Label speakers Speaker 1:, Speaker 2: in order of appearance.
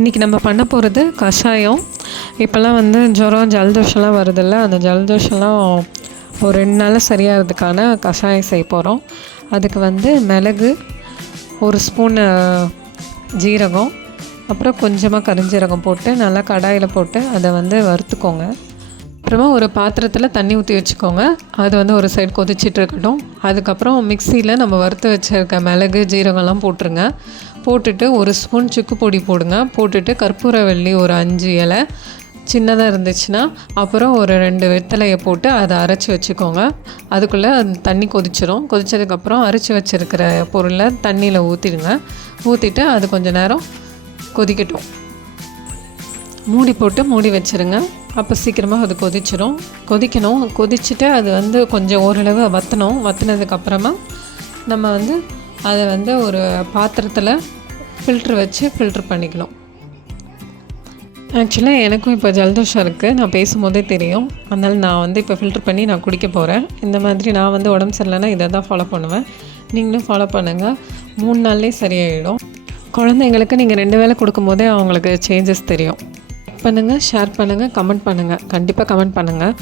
Speaker 1: இன்றைக்கி நம்ம பண்ண போகிறது கஷாயம். இப்போல்லாம் வந்து ஜுரம் ஜலதோஷம்லாம் வருதில்ல அந்த ஜலதோஷம்லாம் ஒரு ரெண்டு நாளில் சரியாகிறதுக்கான கஷாயம் செய்ய போகிறோம் அதுக்கு வந்து மிளகு ஒரு ஸ்பூன் ஜீரகம் அப்புறம் கொஞ்சமாக கரிஞ்சீரகம் போட்டு நல்லா கடாயில் போட்டு அதை வந்து வறுத்துக்கோங்க. அப்புறமா ஒரு பாத்திரத்தில் தண்ணி ஊற்றி வச்சுக்கோங்க. அது வந்து ஒரு சைடு கொதிச்சிட்டு இருக்கட்டும். அதுக்கப்புறம் மிக்சியில் நம்ம வறுத்து வச்சுருக்க மிளகு ஜீரகம்லாம் போட்டுருங்க. போட்டுட்டு ஒரு ஸ்பூன் சுக்கு பொடி போடுங்க. போட்டுட்டு கற்பூரவள்ளி ஒரு அஞ்சு இலை சின்னதாக இருந்துச்சுன்னா அப்புறம் ஒரு ரெண்டு வெத்தலையை போட்டு அதை அரைச்சி வச்சுக்கோங்க. அதுக்குள்ளே தண்ணி கொதிச்சிரும். கொதிச்சதுக்கப்புறம் அரைச்சி வச்சுருக்கிற பொருளை தண்ணியில் ஊற்றிடுங்க ஊற்றிட்டு அது கொஞ்சம் நேரம் கொதிக்கட்டும். மூடி போட்டு மூடி வச்சுருங்க. அப்போ சீக்கிரமாக அது கொதிச்சிடும் கொதிக்கணும். கொதிச்சுட்டு அது வந்து கொஞ்சம் ஓரளவு வற்றணும் வற்றினதுக்கப்புறமா நம்ம வந்து அதை வந்து ஒரு பாத்திரத்தில் ஃபில்ட்ரு வச்சு ஃபில்ட்ரு பண்ணிக்கணும். ஆக்சுவலாக எனக்கும் இப்போ ஜலதோஷம் இருக்குது நான் பேசும்போதே தெரியும். அதனால் நான் வந்து இப்போ ஃபில்ட்ரு பண்ணி நான் குடிக்க போகிறேன் இந்த மாதிரி நான் வந்து உடம்பு சரியில்லைன்னா இதை தான் ஃபாலோ பண்ணுவேன். நீங்களும் ஃபாலோ பண்ணுங்கள் மூணு நாள்லேயே சரியாயிடும். குழந்தைங்களுக்கு நீங்கள் ரெண்டு வேளை கொடுக்கும்போதே அவங்களுக்கு சேஞ்சஸ் தெரியும். பண்ணுங்கள் ஷேர் பண்ணுங்கள் கமெண்ட் பண்ணுங்கள் கண்டிப்பாக கமெண்ட் பண்ணுங்கள்